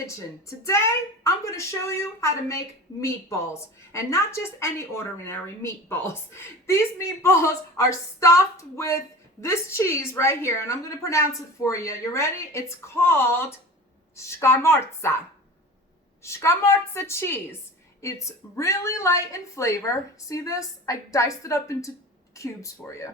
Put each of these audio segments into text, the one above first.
kitchen. Today, I'm going to show you how to make meatballs. And not just any ordinary meatballs. These meatballs are stuffed with this cheese right here. And I'm going to pronounce it for you. You ready? It's called scamorza. Scamorza cheese. It's really light in flavor. See this? I diced it up into cubes for you.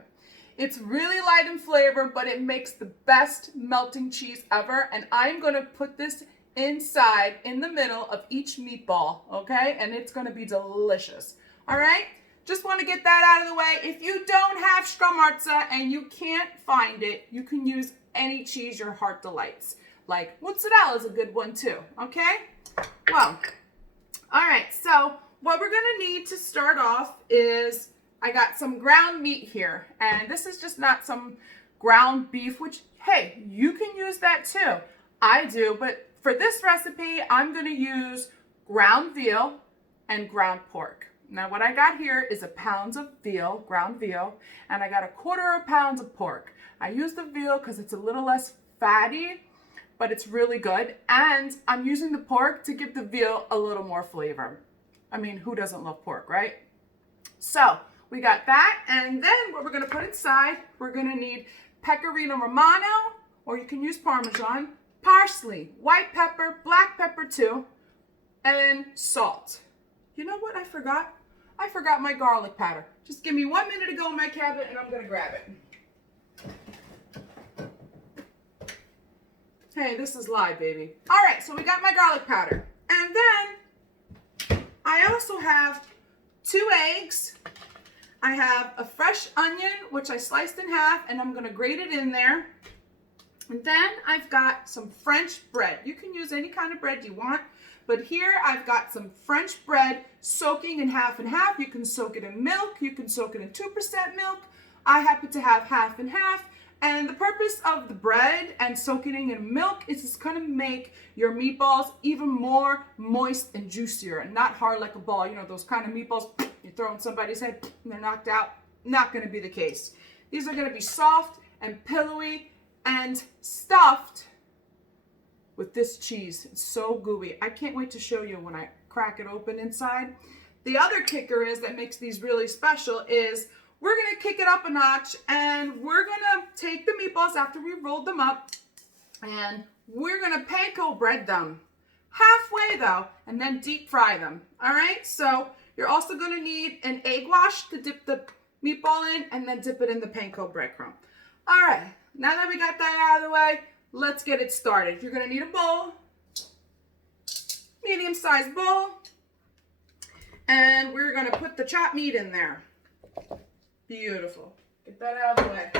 It's really light in flavor, but it makes the best melting cheese ever. And I'm going to put this inside, in the middle of each meatball, okay? And it's going to be delicious. All right? Just want to get that out of the way. If you don't have scamorza and you can't find it, you can use any cheese your heart delights. Like mozzarella is a good one too, okay? Well, all right. So what we're going to need to start off is I got some ground meat here, and this is just not some ground beef, which, hey, you can use that too. I do, but for this recipe, I'm going to use ground veal and ground pork. Now, what I got here is a pound of veal, ground veal, and I got a quarter pound of pork. I use the veal because it's a little less fatty, but it's really good, and I'm using the pork to give the veal a little more flavor. I mean, who doesn't love pork, right? So we got that, and then what we're going to put inside, we're going to need pecorino romano, or you can use Parmesan, parsley, white pepper, black pepper too, and salt. You know what I forgot? I forgot my garlic powder. Just give me 1 minute to go in my cabinet, and I'm going to grab it. Hey, this is live, baby. All right, so we got my garlic powder. And then I also have 2 eggs. I have a fresh onion, which I sliced in half, and I'm gonna grate it in there. And then I've got some French bread. You can use any kind of bread you want, but here I've got some French bread soaking in half and half. You can soak it in milk. You can soak it in 2% milk. I happen to have half and half. And the purpose of the bread and soaking in milk is it's going to make your meatballs even more moist and juicier and not hard like a ball. You know, those kind of meatballs you throw in somebody's head and they're knocked out. Not going to be the case. These are going to be soft and pillowy and stuffed with this cheese. It's so gooey. I can't wait to show you when I crack it open inside. The other kicker is that makes these really special is we're going to kick it up a notch, and we're going to take the meatballs after we rolled them up, and we're going to panko bread them halfway though, and then deep fry them. All right, so you're also going to need an egg wash to dip the meatball in, and then dip it in the panko breadcrumb. All right, now that we got that out of the way, let's get it started. You're going to need a bowl, medium-sized bowl, and we're going to put the chopped meat in there. Beautiful. Get that out of the way.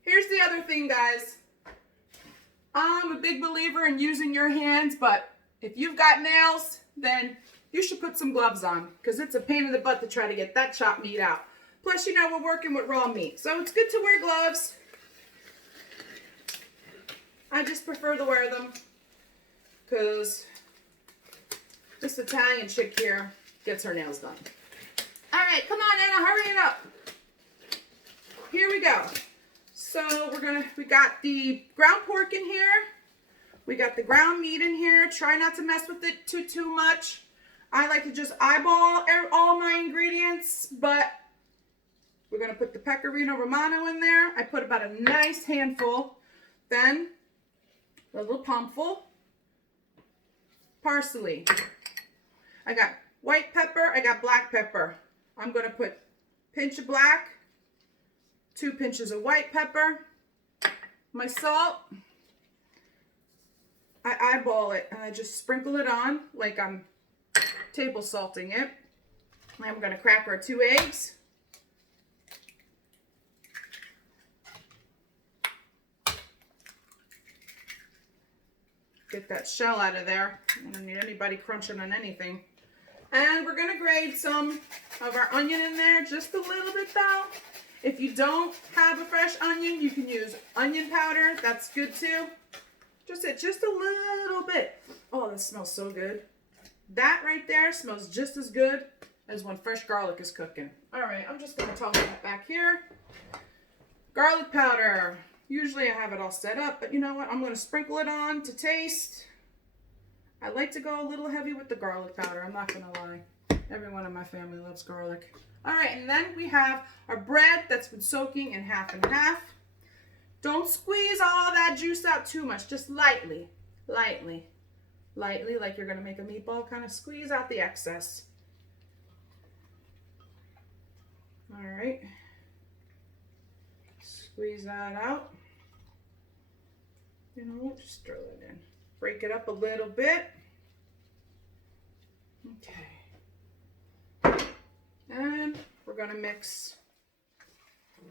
Here's the other thing, guys. I'm a big believer in using your hands, but if you've got nails, then you should put some gloves on because it's a pain in the butt to try to get that chopped meat out. Plus, you know, we're working with raw meat, so it's good to wear gloves. I just prefer to wear them because this Italian chick here gets her nails done. All right, come on, Anna, hurry it up. Here we go. So we got the ground pork in here. We got the ground meat in here. Try not to mess with it too much. I like to just eyeball all my ingredients, but we're gonna put the pecorino romano in there. I put about a nice handful. Then a little palmful. Parsley. I got white pepper, I got black pepper. I'm gonna put pinch of black, 2 pinches of white pepper, my salt. I eyeball it and I just sprinkle it on like I'm table salting it. I'm going to crack our 2 eggs. Get that shell out of there. I don't need anybody crunching on anything. And we're going to grate some of our onion in there, just a little bit though. If you don't have a fresh onion, you can use onion powder. That's good too. Just a little bit. Oh, this smells so good. That right there smells just as good as when fresh garlic is cooking. All right, I'm just going to toss that back here. Garlic powder. Usually I have it all set up, but you know what? I'm going to sprinkle it on to taste. I like to go a little heavy with the garlic powder. I'm not going to lie. Everyone in my family loves garlic. All right, and then we have our bread that's been soaking in half and half. Don't squeeze all that juice out too much. Just lightly, lightly, lightly, like you're going to make a meatball. Kind of squeeze out the excess. All right. Squeeze that out. You know what? Just throw it in. Break it up a little bit. Okay. And we're going to mix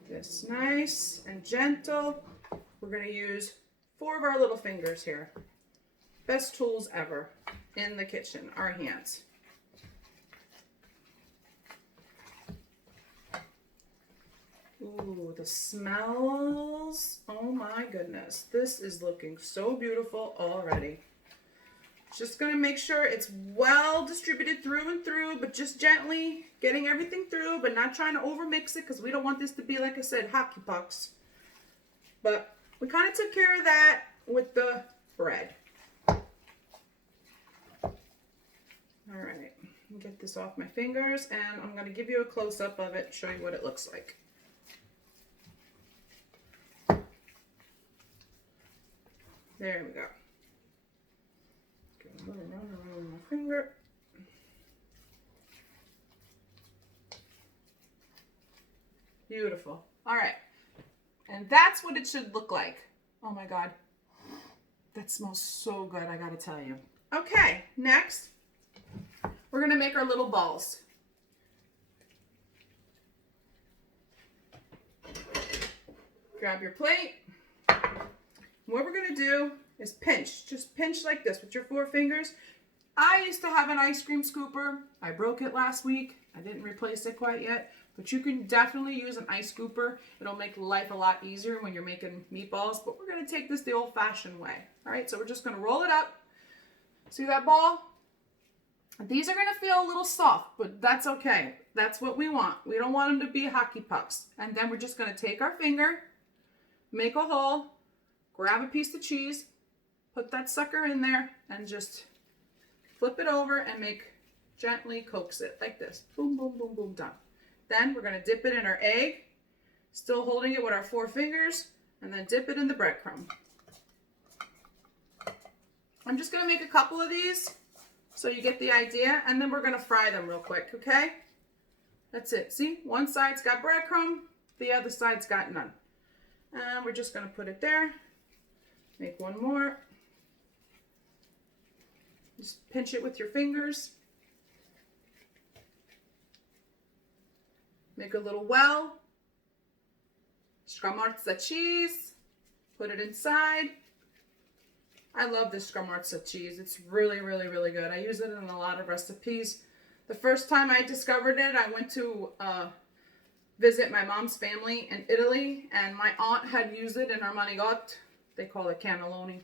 this nice and gentle. We're going to use 4 of our little fingers here. Best tools ever in the kitchen, our hands. Ooh, the smells. Oh my goodness. This is looking so beautiful already. Just going to make sure it's well distributed through and through, but just gently getting everything through, but not trying to overmix it because we don't want this to be, like I said, hockey pucks. But we kind of took care of that with the bread. All right, get this off my fingers, and I'm going to give you a close-up of it, show you what it looks like. There we go. Get a little run around my finger. Beautiful. All right. And that's what it should look like. Oh my God. That smells so good, I gotta tell you. Okay, next, we're gonna make our little balls. Grab your plate. What we're gonna do is pinch. Just pinch like this with your 4 fingers. I used to have an ice cream scooper. I broke it last week. I didn't replace it quite yet, but you can definitely use an ice scooper. It'll make life a lot easier when you're making meatballs, but we're gonna take this the old-fashioned way. All right, so we're just gonna roll it up. See that ball? These are gonna feel a little soft, but that's okay. That's what we want. We don't want them to be hockey pucks. And then we're just gonna take our finger, make a hole, grab a piece of cheese, put that sucker in there, and just flip it over and gently coax it like this. Boom, boom, boom, boom, done. Then we're going to dip it in our egg, still holding it with our 4 fingers, and then dip it in the breadcrumb. I'm just going to make a couple of these so you get the idea, and then we're going to fry them real quick, okay? That's it. See, one side's got breadcrumb, the other side's got none. And we're just going to put it there. Make one more. Just pinch it with your fingers. Make a little well. Scramorza cheese. Put it inside. I love this scramorza cheese. It's really, really, really good. I use it in a lot of recipes. The first time I discovered it, I went to visit my mom's family in Italy, and my aunt had used it in her manigot. They call it cannelloni.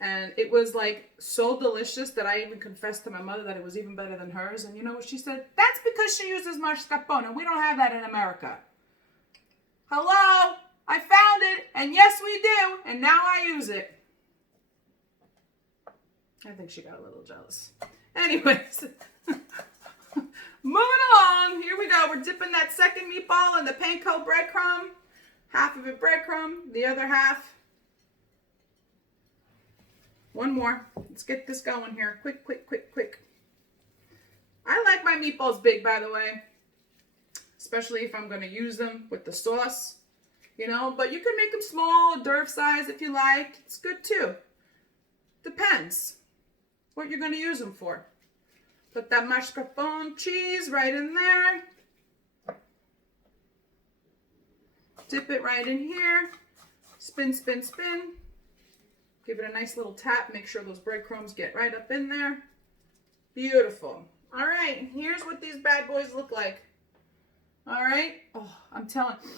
And it was like so delicious that I even confessed to my mother that it was even better than hers. And you know what she said? That's because she uses mascarpone, and we don't have that in America. Hello? I found it, and yes we do, and now I use it. I think she got a little jealous. Anyways, moving along. Here we go. We're dipping that second meatball in the panko breadcrumb. Half of it breadcrumb, the other half. One more. Let's get this going here. Quick, quick, quick, quick. I like my meatballs big, by the way. Especially if I'm going to use them with the sauce. You know, but you can make them small, Derv size if you like. It's good too. Depends what you're going to use them for. Put that mascarpone cheese right in there. Dip it right in here. Spin, spin, spin. Give it a nice little tap. Make sure those breadcrumbs get right up in there. Beautiful. All right, here's what these bad boys look like. All right. Oh, I'm telling you.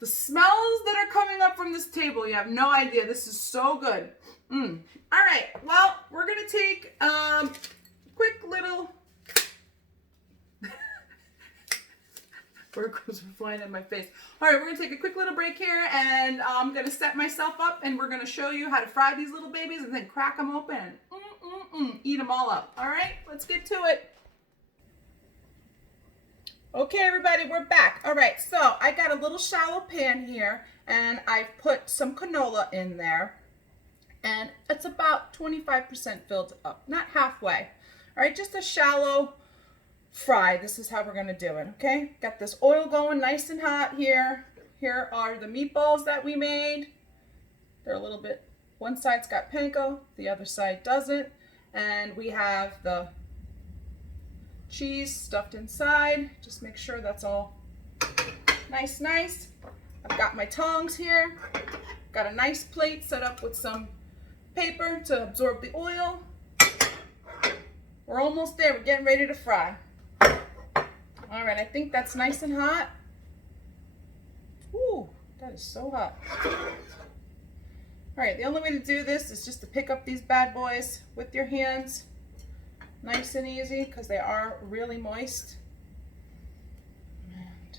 The smells that are coming up from this table, you have no idea. This is so good. All right, well, we're going to take a quick little... Breadcrumbs are flying in my face. All right, we're going to take a quick little break here, and I'm going to set myself up, and we're going to show you how to fry these little babies and then crack them open. eat them all up. All right, let's get to it. Okay, everybody, we're back. All right, so I got a little shallow pan here, and I've put some canola in there, and it's about 25% filled up, not halfway. All right, just a shallow fry. This is how we're gonna do it, okay? Got this oil going nice and hot here. Here are the meatballs that we made. They're a little bit, one side's got panko, the other side doesn't, and we have the cheese stuffed inside. Just make sure that's all nice. I've got my tongs here. Got a nice plate set up with some paper to absorb the oil. We're almost there. We're getting ready to fry. All right, I think that's nice and hot. Ooh, that is so hot. All right, the only way to do this is just to pick up these bad boys with your hands. Nice and easy, because they are really moist. And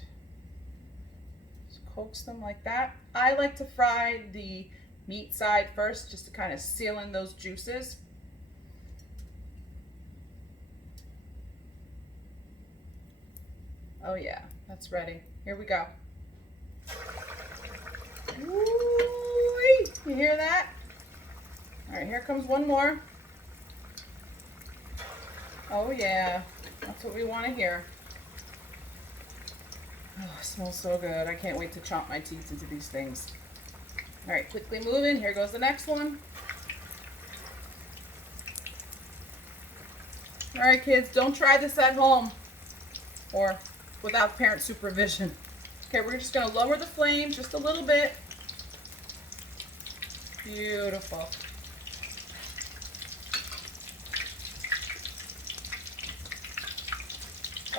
just coax them like that. I like to fry the meat side first, just to kind of seal in those juices. Oh yeah, that's ready. Here we go. Ooh-wee. You hear that? All right, here comes one more. Oh yeah, that's what we want to hear. Oh, it smells so good. I can't wait to chomp my teeth into these things. All right, quickly moving. Here goes the next one. All right, kids, don't try this at home or without parent supervision. Okay, we're just gonna lower the flame just a little bit. Beautiful.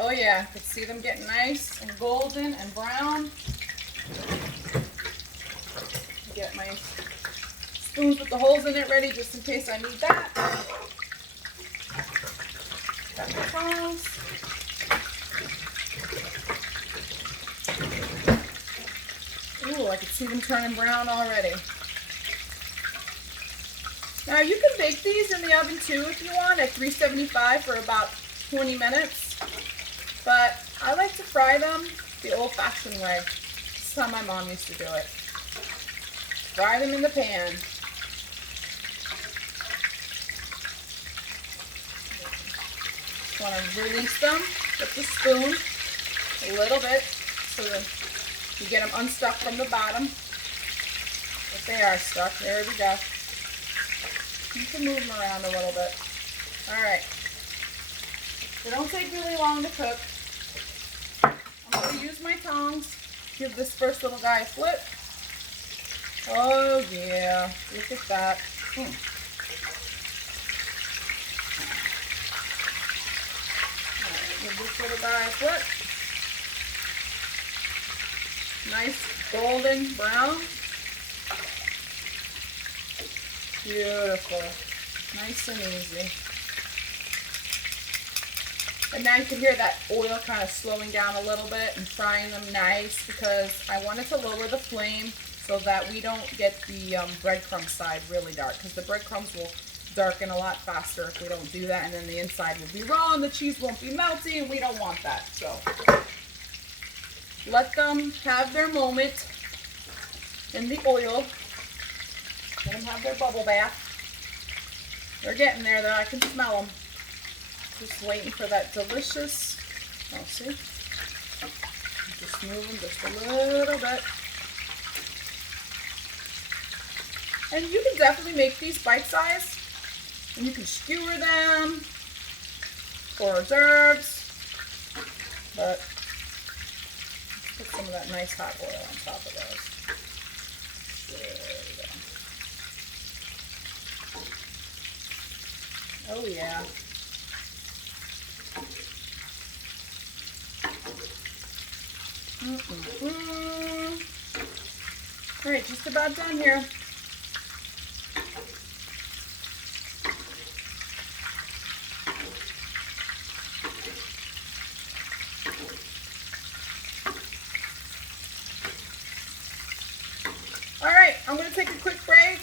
Oh yeah, you can see them getting nice and golden and brown. Get my spoons with the holes in it ready just in case I need that. Got my tongs. Ooh, I can see them turning brown already. Now you can bake these in the oven too if you want at 375 for about 20 minutes. But I like to fry them the old-fashioned way. This is how my mom used to do it. Fry them in the pan. Just want to release them with the spoon a little bit so that you get them unstuck from the bottom. If they are stuck, there we go. You can move them around a little bit. All right. They don't take really long to cook. I'm going to use my tongs. Give this first little guy a flip. Oh yeah, look at that. Alright, give this little guy a flip. Nice golden brown. Beautiful. Nice and easy. And now you can hear that oil kind of slowing down a little bit and frying them nice because I wanted to lower the flame so that we don't get the breadcrumb side really dark, because the breadcrumbs will darken a lot faster if we don't do that, and then the inside will be raw and the cheese won't be melty, and we don't want that. So let them have their moment in the oil. Let them have their bubble bath. They're getting there though, I can smell them. Just waiting for that delicious, oh see, just move them just a little bit. And you can definitely make these bite-sized, and you can skewer them for hors d'oeuvres, but put some of that nice hot oil on top of those. There we go. Oh yeah. All right, just about done here. All right, I'm going to take a quick break.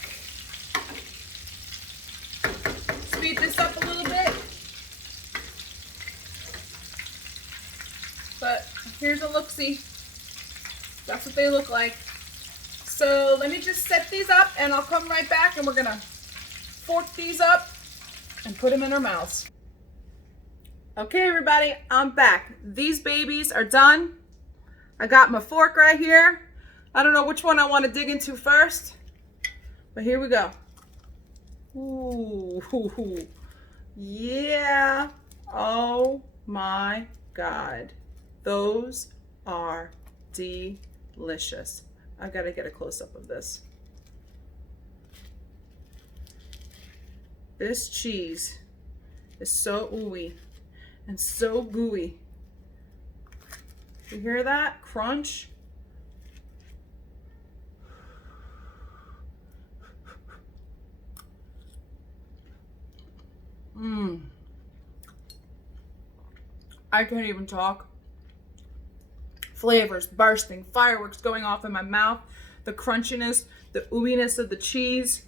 speed this up a little bit. But here's a look-see. That's what they look like. So let me just set these up and I'll come right back and we're gonna fork these up and put them in our mouths. Okay, everybody, I'm back. These babies are done. I got my fork right here. I don't know which one I want to dig into first, but here we go. Ooh, yeah. Oh my God. Those are delicious. I gotta get a close-up of this. This cheese is so ooey and so gooey. You hear that crunch? I can't even talk. Flavors bursting, fireworks going off in my mouth, the crunchiness, the ooiness of the cheese.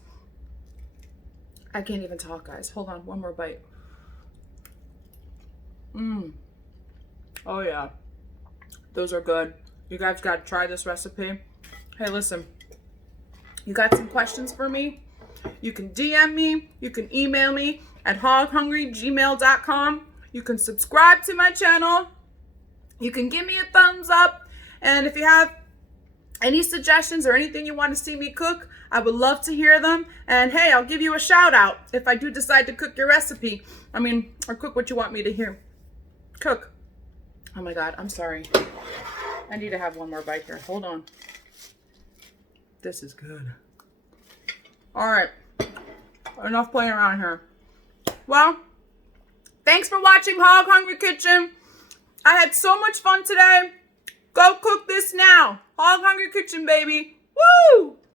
I can't even talk, guys. Hold on, one more bite. Oh yeah, those are good. You guys got to try this recipe. Hey, listen, you got some questions for me? You can DM me, you can email me at hoghungrygmail.com. You can subscribe to my channel. You can give me a thumbs up. And if you have any suggestions or anything you want to see me cook, I would love to hear them. And hey, I'll give you a shout out if I do decide to cook your recipe. Or cook what you want me to hear. Cook. Oh my God, I'm sorry. I need to have one more bite here. Hold on. This is good. All right. Enough playing around here. Well, thanks for watching Hog Hungry Kitchen. I had so much fun today. Go cook this now. Hog Hungry Kitchen, baby. Woo!